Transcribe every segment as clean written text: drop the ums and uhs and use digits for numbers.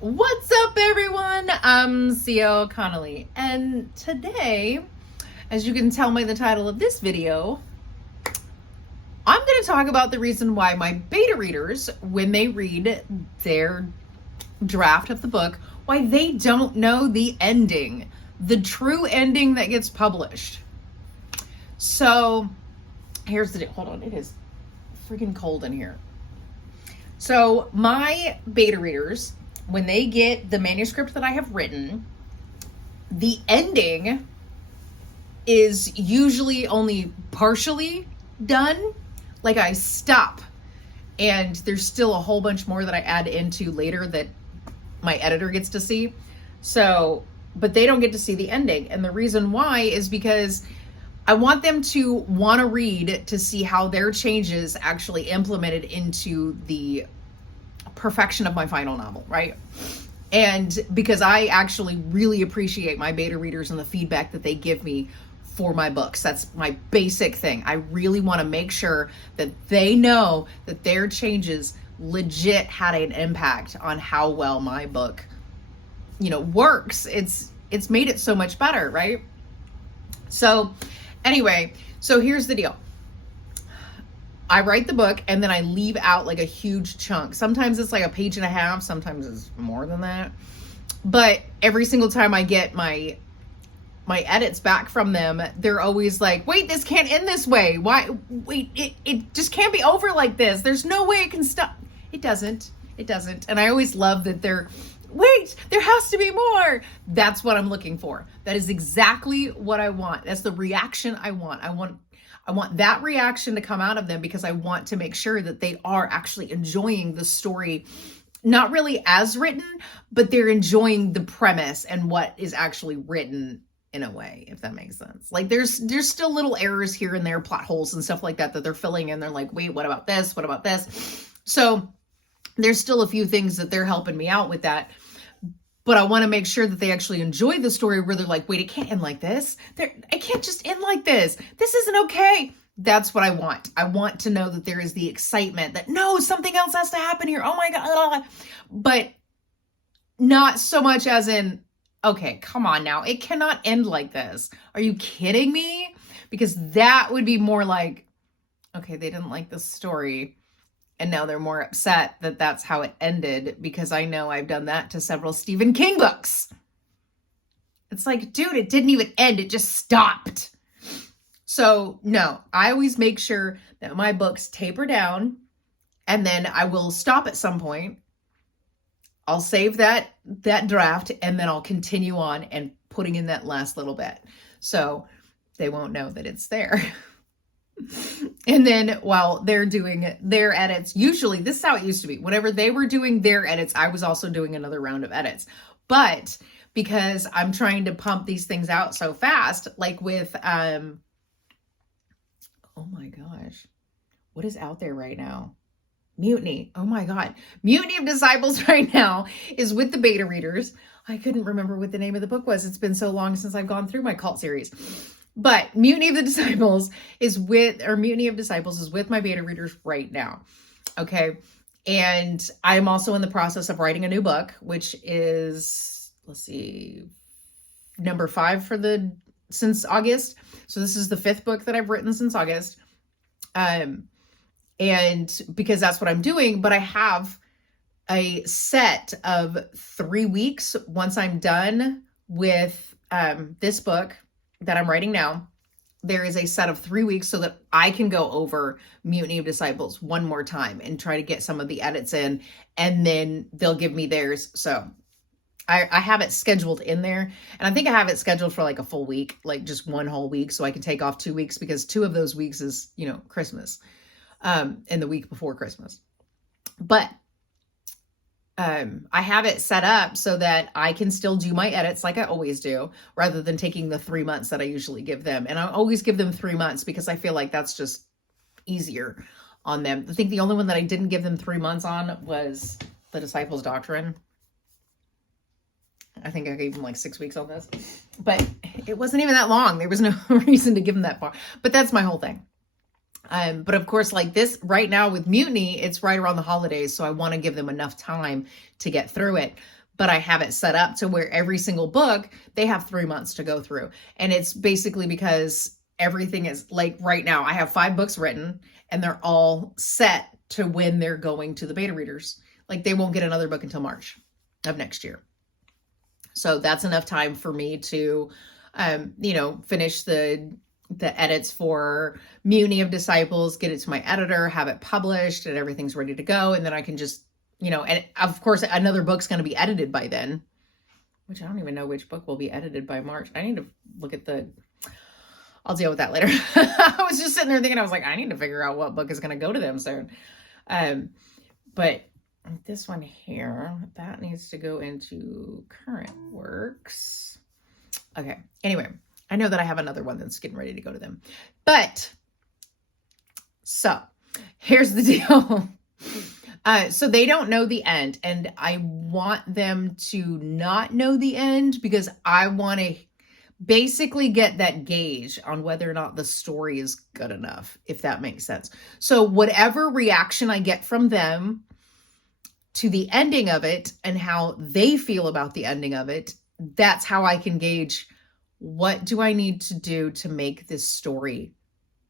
What's up, everyone? I'm C.O. Connolly, and today, as you can tell by the title of this video, I'm going to talk about the reason why my beta readers, when they read their draft of the book, why they don't know the ending, the true ending that gets published. So, here's the deal. Hold on, it is freaking cold in here. So, my beta readers, when they get the manuscript that I have written, the ending is usually only partially done. Like, I stop and there's still a whole bunch more that I add into later that my editor gets to see. So, but they don't get to see the ending. And the reason why is because I want them to want to read to see how their changes actually implemented into the perfection of my final novel, right? And because I actually really appreciate my beta readers and the feedback that they give me for my books. That's my basic thing. I really want to make sure that they know that their changes legit had an impact on how well my book, works. It's made it so much better, right? So anyway, so here's the deal. I write the book and then I leave out like a huge chunk. Sometimes it's like a page and a half, sometimes it's more than that. But every single time I get my edits back from them, they're always like, wait, this can't end this way. Why? Wait, it just can't be over like this. There's no way it can stop. It doesn't. And I always love that wait, there has to be more. That's what I'm looking for. That is exactly what I want. That's the reaction I want. I want that reaction to come out of them because I want to make sure that they are actually enjoying the story, not really as written, but they're enjoying the premise and what is actually written in a way, if that makes sense. Like there's still little errors here and there, plot holes and stuff like that they're filling in. They're like, wait, what about this? What about this? So there's still a few things that they're helping me out with that. But I want to make sure that they actually enjoy the story where they're like, wait, it can't end like this. It can't just end like this. This isn't okay. That's what I want. I want to know that there is the excitement that, no, something else has to happen here. Oh my God. But not so much as in, okay, come on now. It cannot end like this. Are you kidding me? Because that would be more like, okay, they didn't like the story. And now they're more upset that that's how it ended because I know I've done that to several Stephen King books. It's like, dude, it didn't even end. It just stopped. So no, I always make sure that my books taper down and then I will stop at some point. I'll save that draft and then I'll continue on and putting in that last little bit. So they won't know that it's there. And then while they're doing their edits, usually this is how it used to be. Whenever they were doing their edits, I was also doing another round of edits. But because I'm trying to pump these things out so fast, like with, oh my gosh, what is out there right now? Mutiny. Oh my God. Mutiny of Disciples right now is with the beta readers. I couldn't remember what the name of the book was. It's been so long since I've gone through my cult series. But Mutiny of Disciples is with my beta readers right now. Okay. And I'm also in the process of writing a new book, which is, let's see, number 5 since August. So this is the 5th book that I've written since August. And because that's what I'm doing, but I have a set of 3 weeks once I'm done with this book that I'm writing now. There is a set of 3 weeks so that I can go over Mutiny of Disciples one more time and try to get some of the edits in, and then they'll give me theirs. So I have it scheduled in there, and I think I have it scheduled for like a full week, like just one whole week, so I can take off 2 weeks because 2 of those weeks is, Christmas, and the week before Christmas. But I have it set up so that I can still do my edits like I always do, rather than taking the 3 months that I usually give them. And I always give them 3 months because I feel like that's just easier on them. I think the only one that I didn't give them 3 months on was the Disciples' Doctrine. I think I gave them like 6 weeks on this, but it wasn't even that long. There was no reason to give them that far, but that's my whole thing. But of course, like this right now with Mutiny, it's right around the holidays. So I want to give them enough time to get through it. but I have it set up to where every single book, they have 3 months to go through. And it's basically because everything is like right now, I have 5 books written and they're all set to when they're going to the beta readers. Like they won't get another book until March of next year. So that's enough time for me to, finish the edits for Mutiny of Disciples, get it to my editor, have it published, and everything's ready to go. And then I can just, and of course, another book's going to be edited by then, which I don't even know which book will be edited by March. I need to look at I'll deal with that later. I was just sitting there thinking, I was like, I need to figure out what book is going to go to them soon. But this one here, that needs to go into current works. Okay. Anyway, I know that I have another one that's getting ready to go to them. But, so, here's the deal. So they don't know the end. And I want them to not know the end because I want to basically get that gauge on whether or not the story is good enough, if that makes sense. So whatever reaction I get from them to the ending of it and how they feel about the ending of it, that's how I can gauge what do I need to do to make this story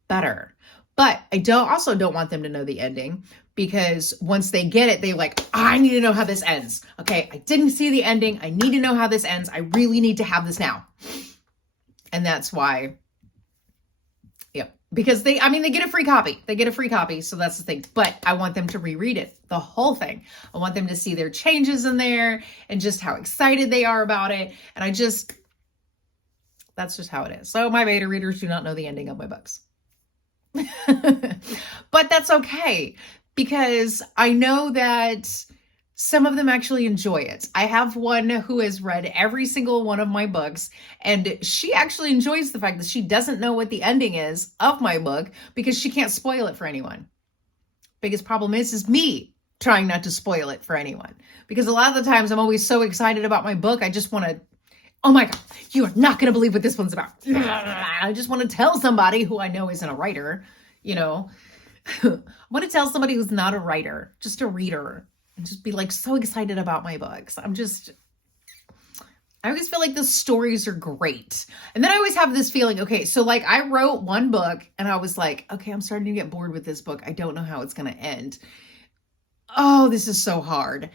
better. But I also don't want them to know the ending because once they get it, they're like, I need to know how this ends. Okay, I didn't see the ending. I need to know how this ends. I really need to have this now. And that's why, because they get a free copy. They get a free copy. So that's the thing. But I want them to reread it, the whole thing. I want them to see their changes in there and just how excited they are about it. And that's just how it is. So my beta readers do not know the ending of my books. But that's okay because I know that some of them actually enjoy it. I have one who has read every single one of my books, and she actually enjoys the fact that she doesn't know what the ending is of my book because she can't spoil it for anyone. Biggest problem is me trying not to spoil it for anyone because a lot of the times I'm always so excited about my book. I just want to, oh my God, you are not going to believe what this one's about. I just want to tell somebody who I know isn't a writer, I want to tell somebody who's not a writer, just a reader. And just be like so excited about my books. I always feel like the stories are great. And then I always have this feeling, okay, so like I wrote one book and I was like, okay, I'm starting to get bored with this book. I don't know how it's going to end. Oh, this is so hard.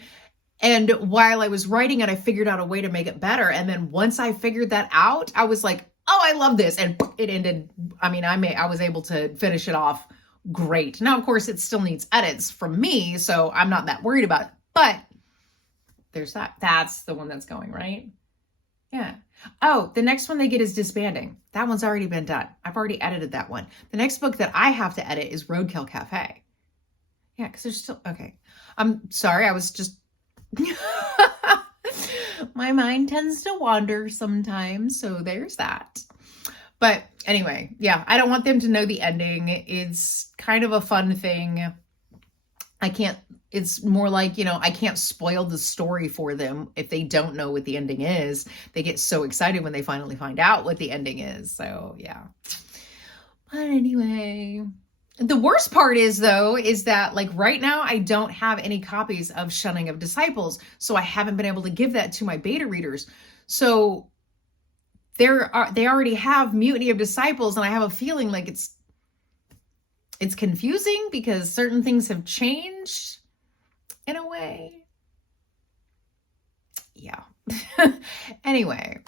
And while I was writing it, I figured out a way to make it better. And then once I figured that out, I was like, oh, I love this. And it ended. I was able to finish it off great. Now, of course, it still needs edits from me, so I'm not that worried about it. But there's that. That's the one that's going, right? Yeah. Oh, the next one they get is Disbanding. That one's already been done. I've already edited that one. The next book that I have to edit is Roadkill Cafe. Yeah, because there's still, okay. I'm sorry, I was just, my mind tends to wander sometimes, so there's that. But anyway, yeah, I don't want them to know the ending. It's kind of a fun thing. It's more like, I can't spoil the story for them if they don't know what the ending is. They get so excited when they finally find out what the ending is. So yeah. But anyway, the worst part is that like right now, I don't have any copies of Shunning of Disciples. So I haven't been able to give that to my beta readers. So they already have Mutiny of Disciples, and I have a feeling like it's confusing because certain things have changed in a way. Yeah. Anyway,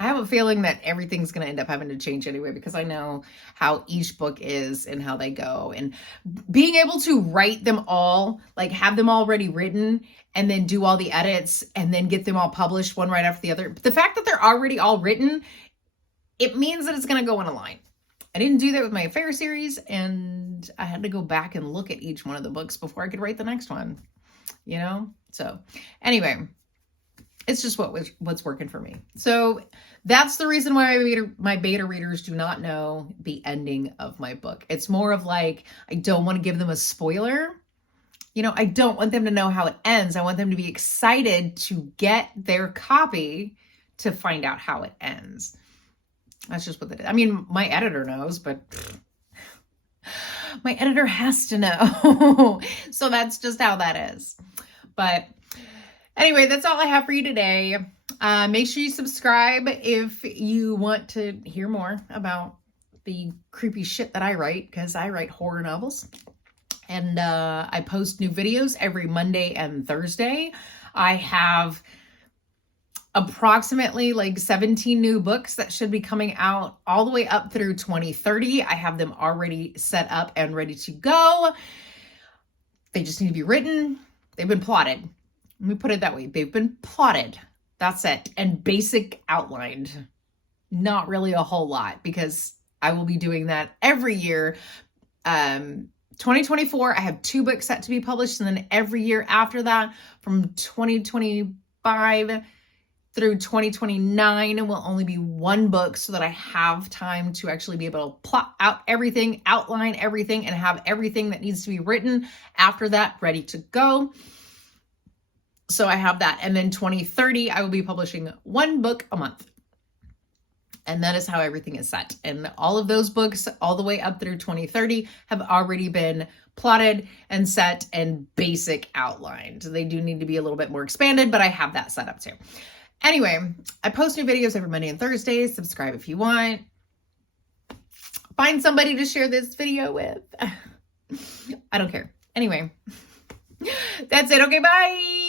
I have a feeling that everything's going to end up having to change anyway because I know how each book is and how they go. And being able to write them all, like have them already written and then do all the edits and then get them all published one right after the other. But the fact that they're already all written, it means that it's going to go in a line. I didn't do that with my Affair series, and I had to go back and look at each one of the books before I could write the next one, So anyway, it's just what's working for me. So that's the reason why my beta readers do not know the ending of my book. It's more of like, I don't want to give them a spoiler. I don't want them to know how it ends. I want them to be excited to get their copy to find out how it ends. That's just what it is. I mean, my editor knows, but my editor has to know. So that's just how that is. But Anyway, that's all I have for you today. Make sure you subscribe if you want to hear more about the creepy shit that I write, because I write horror novels. And I post new videos every Monday and Thursday. I have approximately like 17 new books that should be coming out all the way up through 2030. I have them already set up and ready to go. They just need to be written. They've been plotted. Let me put it that way. They've been plotted. That's it. And basic outlined. Not really a whole lot, because I will be doing that every year. 2024, I have 2 books set to be published. And then every year after that, from 2025 through 2029, it will only be 1 book, so that I have time to actually be able to plot out everything, outline everything, and have everything that needs to be written after that ready to go. So I have that. And then 2030, I will be publishing 1 book a month. And that is how everything is set. And all of those books, all the way up through 2030, have already been plotted and set and basic outlined. They do need to be a little bit more expanded, but I have that set up too. Anyway, I post new videos every Monday and Thursday. Subscribe if you want. Find somebody to share this video with. I don't care. Anyway, that's it. Okay, bye.